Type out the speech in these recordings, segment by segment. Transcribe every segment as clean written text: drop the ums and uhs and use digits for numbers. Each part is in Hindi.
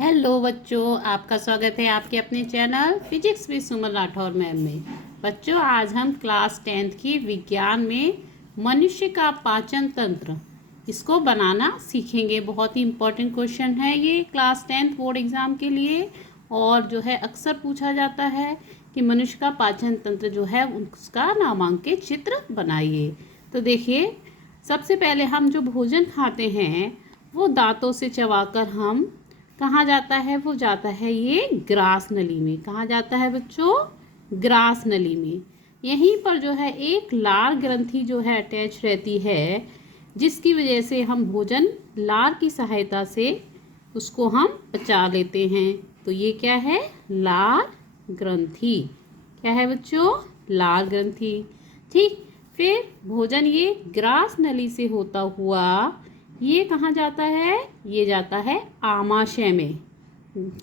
हेलो बच्चों, आपका स्वागत है आपके अपने channel physics with Suman Rathore ma'am में। बच्चों, आज हम क्लास 10th की विज्ञान में मनुष्य का पाचन तंत्र इसको बनाना सीखेंगे। बहुत ही इम्पोर्टेंट क्वेश्चन है ये क्लास 10th बोर्ड एग्ज़ाम के लिए, और जो है अक्सर पूछा जाता है कि मनुष्य का पाचन तंत्र जो है उसका नामांकित चित्र बनाइए। तो देखिए, सबसे पहले हम जो भोजन खाते हैं वो दांतों से चबाकर हम कहाँ जाता है, वो जाता है ये ग्रास नली में। कहाँ जाता है बच्चों? ग्रास नली में। यहीं पर जो है एक लार ग्रंथि जो है अटैच रहती है, जिसकी वजह से हम भोजन लार की सहायता से उसको हम पचा लेते हैं। तो ये क्या है? लार ग्रंथि। क्या है बच्चों? लार ग्रंथि। ठीक, फिर भोजन ये ग्रास नली से होता हुआ ये कहाँ जाता है? ये जाता है आमाशय में।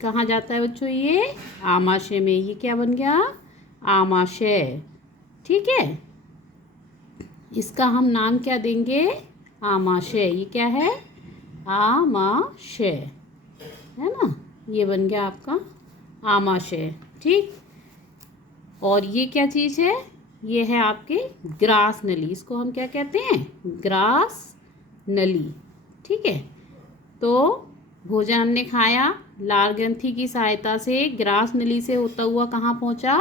कहाँ जाता है बच्चों? ये आमाशय में। ये क्या बन गया? आमाशय। ठीक है, इसका हम नाम क्या देंगे? आमाशय। ये क्या है? आमाशय, है ना? ये बन गया आपका आमाशय। ठीक, और ये क्या चीज़ है? ये है आपके ग्रास नली। इसको हम क्या कहते हैं? ग्रास नली। ठीक है, तो भोजन हमने खाया, लार ग्रंथि की सहायता से ग्रास नली से होता हुआ कहाँ पहुँचा?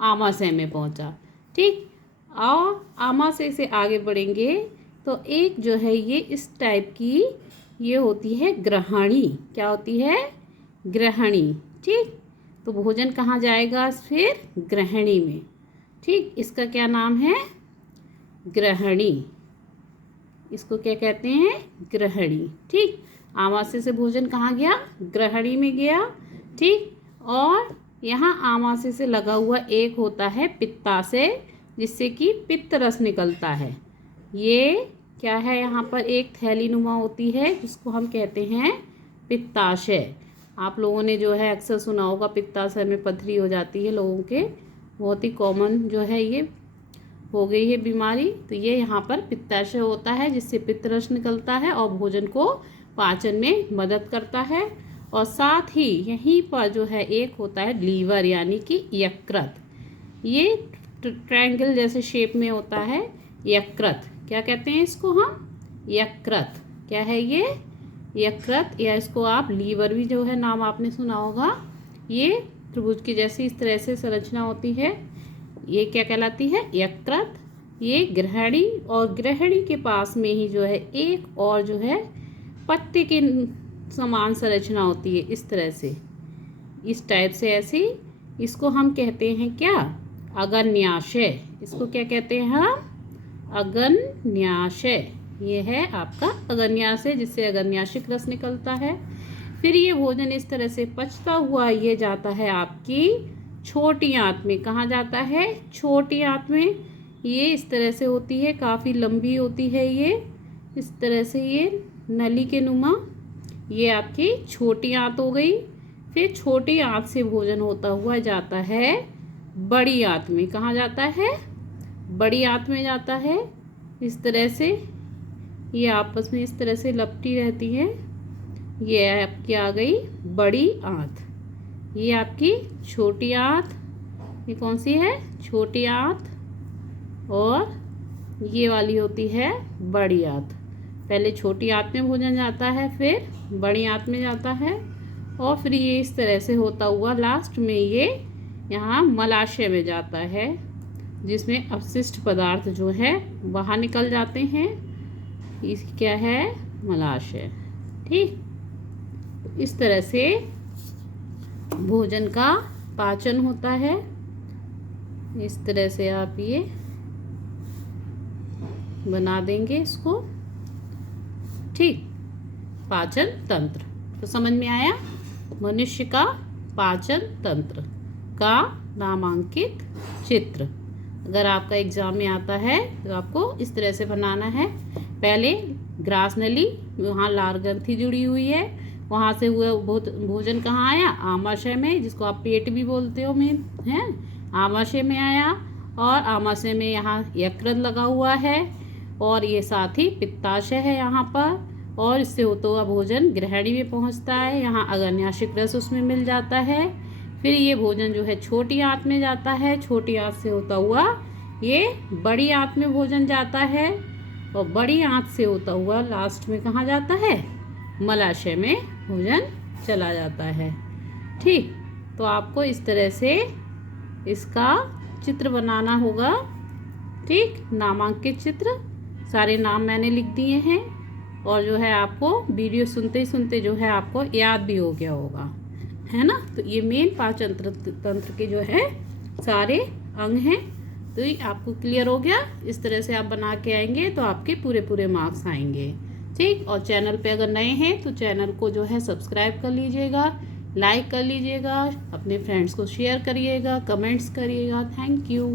आमाशय में पहुँचा। ठीक, और आमाशय से आगे बढ़ेंगे तो एक जो है ये इस टाइप की ये होती है ग्रहणी। क्या होती है? ग्रहणी। ठीक, तो भोजन कहाँ जाएगा फिर? ग्रहणी में। ठीक, इसका क्या नाम है? ग्रहणी। इसको क्या कहते हैं? ग्रहणी। ठीक, आमाशय से भोजन कहाँ गया? ग्रहणी में गया। ठीक, और यहाँ आमाशय से लगा हुआ एक होता है पित्ताशय, जिससे कि पित्त रस निकलता है। ये क्या है? यहाँ पर एक थैली नुमा होती है जिसको हम कहते हैं पित्ताशय। आप लोगों ने जो है अक्सर सुना होगा पित्ताशय में पथरी हो जाती है लोगों के, बहुत ही कॉमन जो है ये हो गई है बीमारी। तो ये यहाँ पर पित्ताशय होता है जिससे पित्त रस निकलता है और भोजन को पाचन में मदद करता है। और साथ ही यहीं पर जो है एक होता है लीवर, यानी कि यकृत। ये ट्रायंगल जैसे शेप में होता है यकृत। क्या कहते हैं इसको हम? यकृत। क्या है ये? यकृत, या इसको आप लीवर भी जो है नाम आपने सुना होगा। ये त्रिभुज की जैसी इस तरह से संरचना होती है। ये क्या कहलाती है? यकृत। ये ग्रहणी, और ग्रहणी के पास में ही जो है एक और जो है पत्ते के समान संरचना होती है इस तरह से, इस टाइप से ऐसी। इसको हम कहते हैं क्या? अग्न्याशय। इसको क्या कहते हैं हम? अग्न्याशय। ये है आपका अग्न्याशय, जिससे अग्न्याशिक रस निकलता है। फिर ये भोजन इस तरह से पचता हुआ ये जाता है आपकी छोटी आंत में। कहाँ जाता है? छोटी आंत में। ये इस तरह से होती है, काफ़ी लंबी होती है ये, इस तरह से ये नली के नुमा। ये आपकी छोटी आंत हो गई। फिर छोटी आंत से भोजन होता हुआ जाता है बड़ी आंत में। कहाँ जाता है? बड़ी आंत में जाता है। इस तरह से ये आपस में इस तरह से लपटी रहती है। ये आपकी आ गई बड़ी आंत। ये आपकी छोटी आंत। ये कौन सी है? छोटी आंत। और ये वाली होती है बड़ी आंत। पहले छोटी आंत में भोजन जाता है, फिर बड़ी आंत में जाता है, और फिर ये इस तरह से होता हुआ लास्ट में ये यहाँ मलाशय में जाता है, जिसमें अपशिष्ट पदार्थ जो है बाहर निकल जाते हैं। इस क्या है? मलाशय। ठीक, इस तरह से भोजन का पाचन होता है। इस तरह से आप ये बना देंगे इसको। ठीक, पाचन तंत्र तो समझ में आया। मनुष्य का पाचन तंत्र का नामांकित चित्र अगर आपका एग्जाम में आता है तो आपको इस तरह से बनाना है। पहले ग्रास नली, वहाँ लार ग्रंथि जुड़ी हुई है, वहाँ से हुआ भोजन कहाँ आया? आमाशय में, जिसको आप पेट भी बोलते हो में हैं। आमाशय में आया, और आमाशय में यहाँ यकृत लगा हुआ है, और ये साथ ही पित्ताशय है यहाँ पर, और इससे होता हुआ भोजन ग्रहणी में पहुंचता है। यहाँ अग्न्याशयिक रस उसमें मिल जाता है। फिर ये भोजन जो है छोटी आंत में जाता है। छोटी आंत से होता हुआ ये बड़ी आंत में भोजन जाता है और बड़ी आंत से होता हुआ लास्ट में कहाँ जाता है, मलाशय में भोजन चला जाता है। ठीक, तो आपको इस तरह से इसका चित्र बनाना होगा। ठीक, नामांकित चित्र, सारे नाम मैंने लिख दिए हैं और जो है आपको वीडियो सुनते ही सुनते जो है आपको याद भी हो गया होगा, है ना। तो ये मेन पाचन तंत्र के जो है सारे अंग हैं। तो ये आपको क्लियर हो गया। इस तरह से आप बना के आएंगे तो आपके पूरे मार्क्स आएंगे। ठीक, और चैनल पे अगर नए हैं तो चैनल को जो है सब्सक्राइब कर लीजिएगा, लाइक कर लीजिएगा, अपने फ्रेंड्स को शेयर करिएगा, कमेंट्स करिएगा। Thank you.